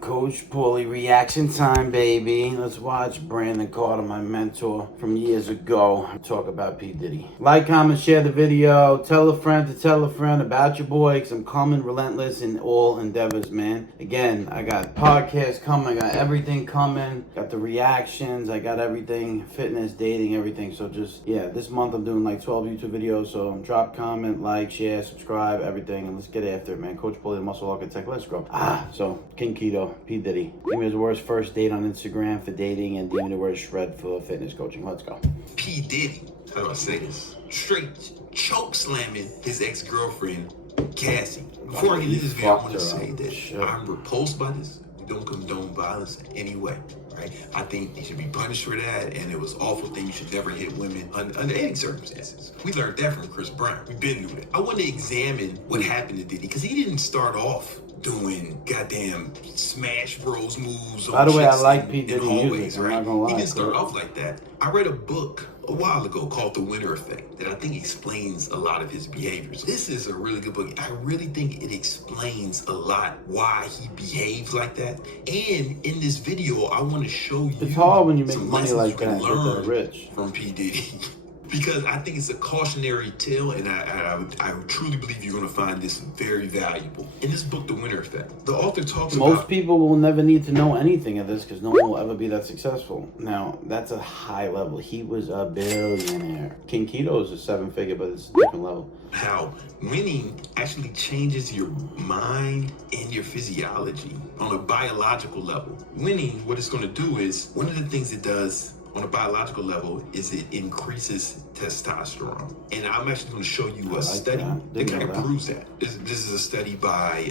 Coach Paulie reaction time, baby. Let's watch Brandon Carter, my mentor from years ago, talk about P. Diddy. Like, comment, share the video. Tell a friend to tell a friend about your boy, because I'm coming relentless in all endeavors, man. Again, I got podcasts coming. I got everything coming. Got the reactions. I got everything. Fitness, dating, everything. So just, yeah, this month I'm doing like 12 YouTube videos. So drop, comment, like, share, subscribe, everything. And let's get after it, man. Coach Paulie, the Muscle Architect. Let's go. So King Keto. P. Diddy. Give me his worst first date on Instagram for dating, and give me the worst shred for fitness coaching. Let's go. P. Diddy, how do I say this? Straight choke slamming his ex-girlfriend, Cassie. Before I get into this video, I want to say that I'm repulsed by this. We don't condone violence in any way, right? I think he should be punished for that, and it was an awful thing. You should never hit women under any circumstances. We learned that from Chris Brown. We've been through it. I want to examine what happened to Diddy, because he didn't start off doing goddamn Smash Bros moves. By the way, I like P. Diddy music. Right? I'm not gonna lie. He didn't start off like that. I read a book a while ago called The Winner Effect that I think explains a lot of his behaviors. This is a really good book. I really think it explains a lot why he behaves like that. And in this video, I want to show you. It's hard when you make money like that and get that rich. From P. Diddy. Because I think it's a cautionary tale, and I truly believe you're going to find this very valuable. In this book, The Winner Effect, the author talks about... Most people will never need to know anything of this because no one will ever be that successful. Now, that's a high level. He was a billionaire. King Keto is a seven-figure, but it's a different level. How winning actually changes your mind and your physiology on a biological level. Winning, what it's going to do is, one of the things it does on a biological level is it increases testosterone. And I'm actually going to show you a study that kind of proves that. This is a study by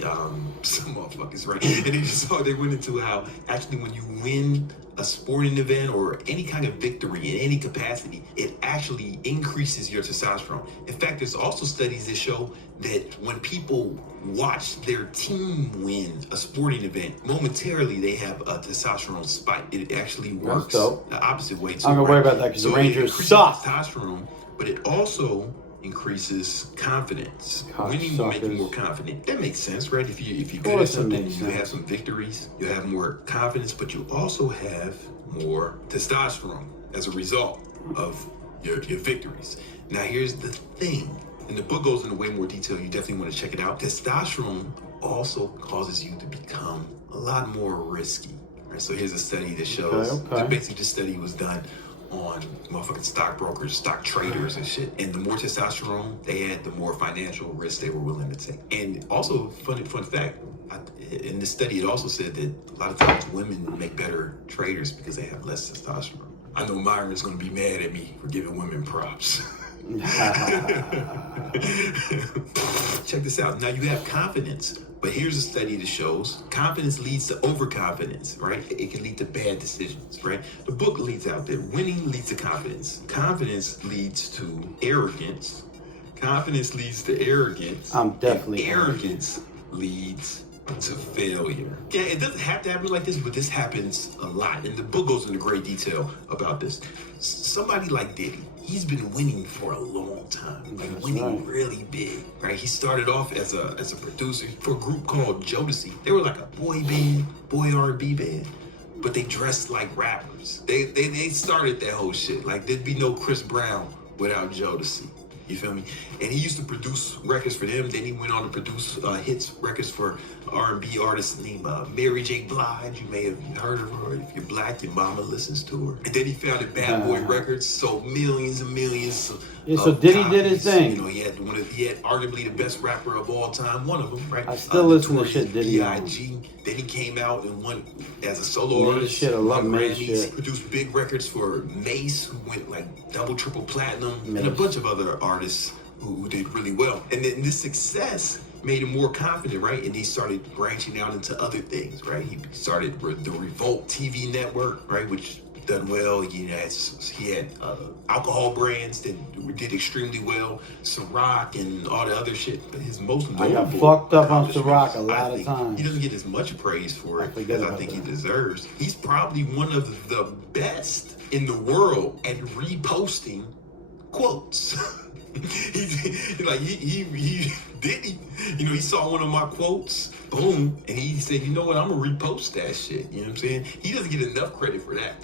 some motherfuckers, right? And they went into how actually when you win a sporting event or any kind of victory in any capacity, it actually increases your testosterone. In fact, there's also studies that show that when people watch their team win a sporting event, momentarily they have a testosterone spike. It actually works the opposite way too. I'm gonna worry about that because the Rangers suck. Testosterone, but it also increases confidence. Winning will make you more confident. That makes sense, right? If you're good at something, you have some victories, you have more confidence, but you also have more testosterone as a result of your victories. Now, here's the thing. And the book goes into way more detail. You definitely want to check it out. Testosterone also causes you to become a lot more risky. Right? So here's a study that shows, basically this study was done on motherfucking stockbrokers, stock traders and shit. And the more testosterone they had, the more financial risk they were willing to take. And also, fun fact, in this study, it also said that a lot of times women make better traders because they have less testosterone. I know Myron's gonna be mad at me for giving women props. Check this out. Now you have confidence, but here's a study that shows confidence leads to overconfidence, right? It can lead to bad decisions, right? The book leads out there. Winning leads to confidence. Confidence leads to arrogance. Confidence leads to arrogance. I'm definitely arrogance leads to failure. Yeah, it doesn't have to happen like this, but this happens a lot. And the book goes into great detail about this. Somebody like Diddy, he's been winning for a long time, like winning really big, right? He started off as a producer for a group called Jodeci. They were like a boy R&B band, but they dressed like rappers. They started that whole shit. Like there'd be no Chris Brown without Jodeci. You feel me? And he used to produce records for them. Then he went on to produce hits records for R&B artists named Mary J. Blige. You may have heard of her. If you're black, your mama listens to her. And then he founded Bad Boy Records, sold millions and millions of so Diddy did his thing. You know, he had arguably the best rapper of all time, one of them, right? I still listen to shit Diddy. DIDDY. Then he came out and won as a solo artist. I love Mace shit. Produced big records for Mace, who went like double, triple platinum, and a bunch of other artists who did really well. And then this success made him more confident, right? And he started branching out into other things, right? He started the Revolt TV network, right? Which done well. He had alcohol brands that did extremely well, Ciroc and all the other shit. But his most notable, I got fucked up on Ciroc a lot of times. He doesn't get as much praise for it as I think he deserves. He's probably one of the best in the world at reposting quotes. he Diddy, he saw one of my quotes, boom, and he said, you know what, I'm gonna repost that shit. You know what I'm saying? He doesn't get enough credit for that.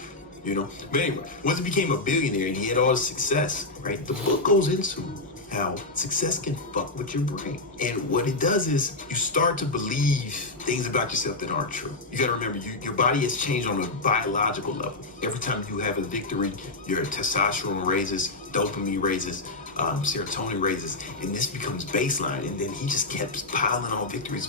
But anyway, once he became a billionaire and he had all the success, right? The book goes into how success can fuck with your brain. And what it does is you start to believe things about yourself that aren't true. You gotta remember, your body has changed on a biological level. Every time you have a victory, your testosterone raises, dopamine raises, serotonin raises, and this becomes baseline. And then he just kept piling on victories.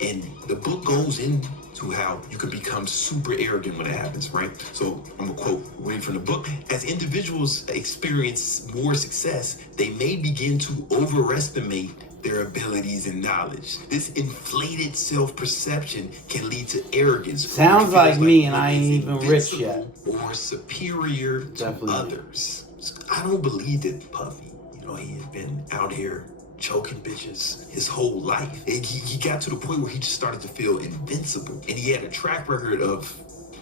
And the book goes into how you can become super arrogant when it happens, right? So I'm gonna quote, reading from the book: as individuals experience more success, they may begin to overestimate their abilities and knowledge. This inflated self-perception can lead to arrogance. Sounds like me, and I ain't even rich yet. Or superior to others. So I don't believe that Puffy, he had been out here choking bitches his whole life. And he got to the point where he just started to feel invincible. And he had a track record of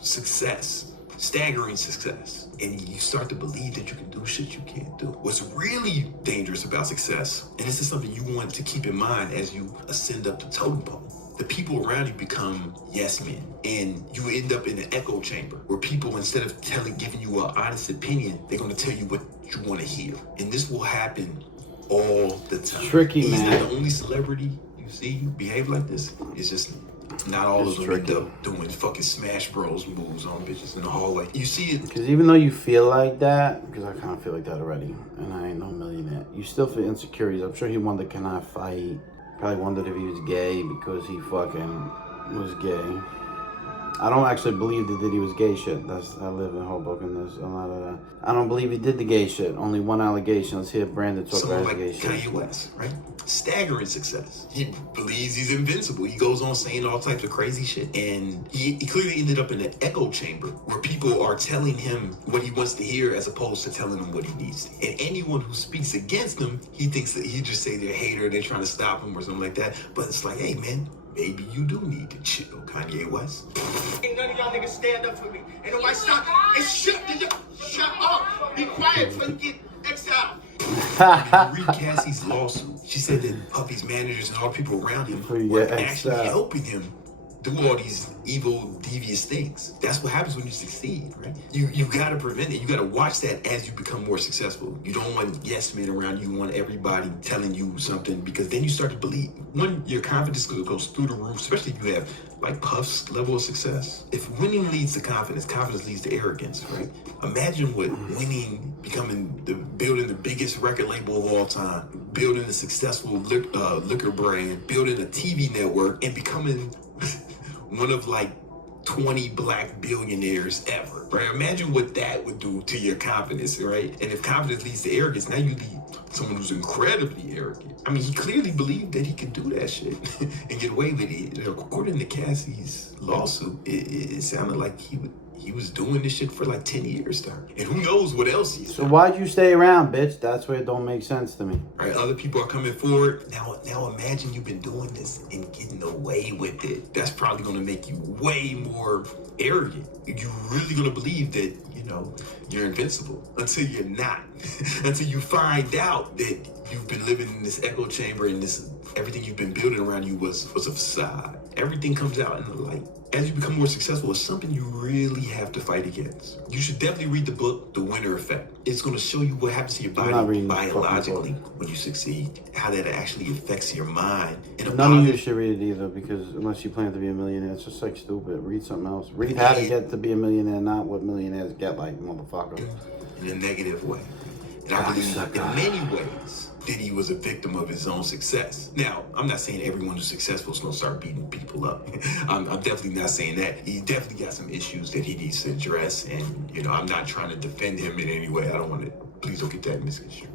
success, staggering success. And you start to believe that you can do shit you can't do. What's really dangerous about success, and this is something you want to keep in mind as you ascend up the totem pole, the people around you become yes men, and you end up in an echo chamber where people, instead of giving you an honest opinion, they're going to tell you what you want to hear. And this will happen all the time. Tricky, man. He's not the only celebrity you see behave like this. It's just not all of them end up doing fucking Smash Bros moves on bitches in the hallway. You see it. Because even though you feel like that, because I kind of feel like that already, and I ain't no millionaire, you still feel insecurities. I'm sure he wondered, can I fight? Probably wondered if he was gay because he fucking was gay. I don't actually believe that he was gay shit. I live in Hoboken. I don't believe he did the gay shit. Only one allegation. Let's hear Brandon talk about his gay shit. Kanye West, right? Staggering success. He believes he's invincible. He goes on saying all types of crazy shit. And he clearly ended up in an echo chamber where people are telling him what he wants to hear as opposed to telling him what he needs. And anyone who speaks against him, he thinks that he just say they're a hater, they're trying to stop him or something like that. But it's like, hey man, maybe you do need to chill, Kanye West. Ain't none of y'all niggas stand up for me. Ain't nobody stop. It's shut up. Be quiet before you get exiled. If you read Cassie's lawsuit, she said that Puffy's managers and all the people around him were actually helping him do all these evil, devious things. That's what happens when you succeed, right? You gotta prevent it. You gotta watch that as you become more successful. You don't want yes men around you. You want everybody telling you something, because then you start to believe. When your confidence goes through the roof, especially if you have like Puff's level of success. If winning leads to confidence, confidence leads to arrogance, right? Imagine what winning, building the biggest record label of all time, building a successful liquor brand, building a TV network, and becoming one of like 20 black billionaires ever, right? Imagine what that would do to your confidence, right? And if confidence leads to arrogance, now you lead someone who's incredibly arrogant. I mean, he clearly believed that he could do that shit and get away with it. According to Cassie's lawsuit, it sounded like he was doing this shit for like 10 years now. And who knows what else he's So why'd you stay around, bitch? That's where it don't make sense to me. Right, other people are coming forward. Now imagine you've been doing this and getting away with it. That's probably gonna make you way more arrogant. You're really gonna believe that, you're invincible until you're not. Until you find out that you've been living in this echo chamber and everything you've been building around you was a facade. Everything comes out in the light. As you become more successful, it's something you really have to fight against. You should definitely read the book, The Winner Effect. It's going to show you what happens to your body biologically when you succeed, how that actually affects your mind. None of you should read it either, because unless you plan to be a millionaire, it's just like stupid. Read something else. Read how to get to be a millionaire, not what millionaires get like, motherfucker. In a negative way. And I believe in many ways, Diddy was a victim of his own success. Now, I'm not saying everyone who's successful is going to start beating people up. I'm definitely not saying that. He definitely got some issues that he needs to address, and, I'm not trying to defend him in any way. I don't want to, please don't get that misconstrued.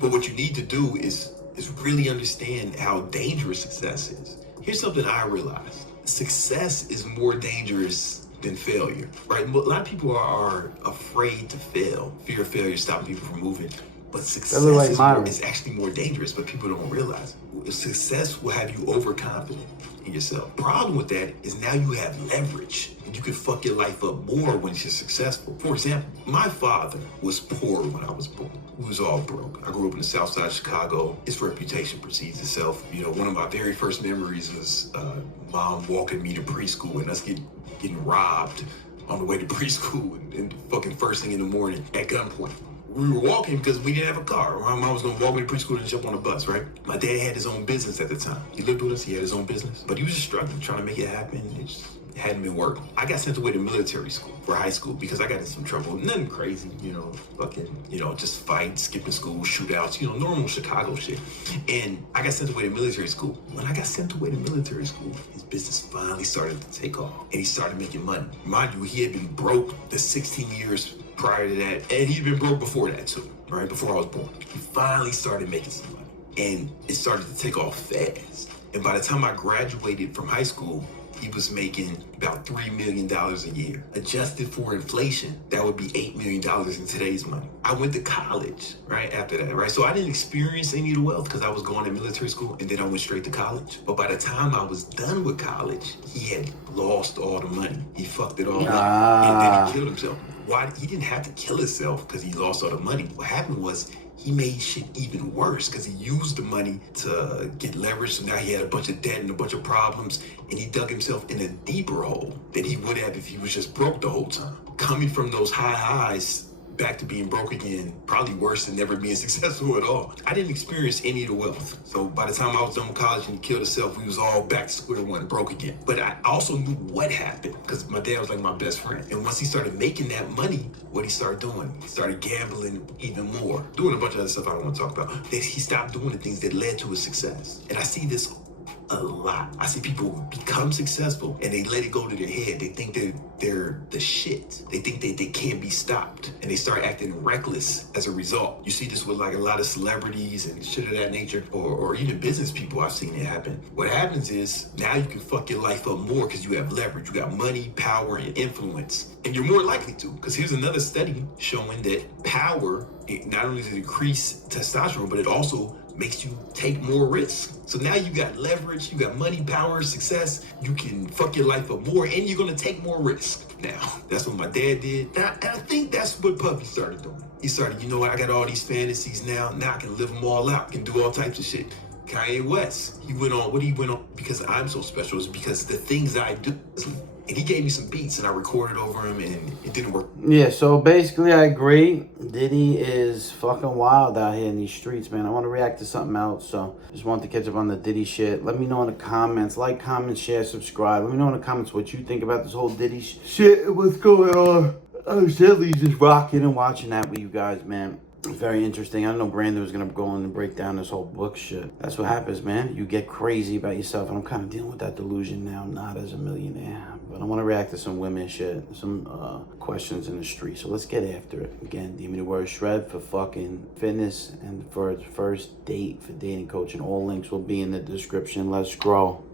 But what you need to do is really understand how dangerous success is. Here's something I realized. Success is more dangerous than failure, right? A lot of people are afraid to fail. Fear of failure stopping people from moving. But success is actually more dangerous, but people don't realize it. Success will have you overconfident in yourself. Problem with that is now you have leverage and you can fuck your life up more when you're successful. For example, my father was poor when I was born. We was all broke. I grew up in the south side of Chicago. His reputation precedes itself. You know, one of my very first memories was mom walking me to preschool and us getting robbed on the way to preschool and fucking first thing in the morning at gunpoint. We were walking because we didn't have a car. My mom was gonna walk me to preschool and jump on a bus, right? My dad had his own business at the time. He lived with us, he had his own business, but he was just struggling, trying to make it happen. It just hadn't been working. I got sent away to military school for high school because I got in some trouble. Nothing crazy, you know, fucking, you know, just fights, skipping school, shootouts, you know, normal Chicago shit. And I got sent away to military school. When I got sent away to military school, his business finally started to take off and he started making money. Mind you, he had been broke the 16 years prior to that, and he'd been broke before that too, right? Before I was born. He finally started making some money, and it started to take off fast. And by the time I graduated from high school, he was making about $3 million a year. Adjusted for inflation, that would be $8 million in today's money. I went to college, right, after that, right? So I didn't experience any of the wealth because I was going to military school and then I went straight to college. But by the time I was done with college, he had lost all the money. He fucked it all up and then he killed himself. Why? He didn't have to kill himself because he lost all the money. What happened was he made shit even worse because he used the money to get leverage. So now he had a bunch of debt and a bunch of problems, and he dug himself in a deeper hole than he would have if he was just broke the whole time. Coming from those high highs back to being broke again, probably worse than never being successful at all. I didn't experience any of the wealth. So by the time I was done with college and he killed himself, we was all back to square one, broke again. But I also knew what happened because my dad was like my best friend. And once he started making that money, what he started doing, he started gambling even more, doing a bunch of other stuff I don't want to talk about. He stopped doing the things that led to his success. And I see this a lot. I see people become successful and they let it go to their head. They think they're the shit. They think they can't be stopped and they start acting reckless as a result. You see this with like a lot of celebrities and shit of that nature, or even business people. I've seen it happen. What happens is now you can fuck your life up more because you have leverage. You got money, power, and influence. And you're more likely to, because here's another study showing that power, it not only does it increase testosterone, but it also makes you take more risks. So now you got leverage, you got money, power, success, you can fuck your life up more, and you're gonna take more risks. Now, that's what my dad did. And I think that's what Puffy started doing. He started, you know what, I got all these fantasies now I can live them all out, I can do all types of shit. Kanye West, he went on, because I'm so special, is because the things I do. And he gave me some beats and I recorded over him and it didn't work. Yeah, so basically I agree. Diddy is fucking wild out here in these streets, man. I want to react to something else, so just wanted to catch up on the Diddy shit. Let me know in the comments. Like, comment, share, subscribe. Let me know in the comments what you think about this whole Diddy shit and what's going on. I was definitely just rocking and watching that with you guys, man. Very interesting. I didn't know Brandon was going to go in and break down this whole book shit. That's what happens, man. You get crazy about yourself. And I'm kind of dealing with that delusion now, not as a millionaire. But I want to react to some women shit, some questions in the street. So let's get after it. Again, give me the word shred for fucking fitness and for its first date for dating coaching. All links will be in the description. Let's grow.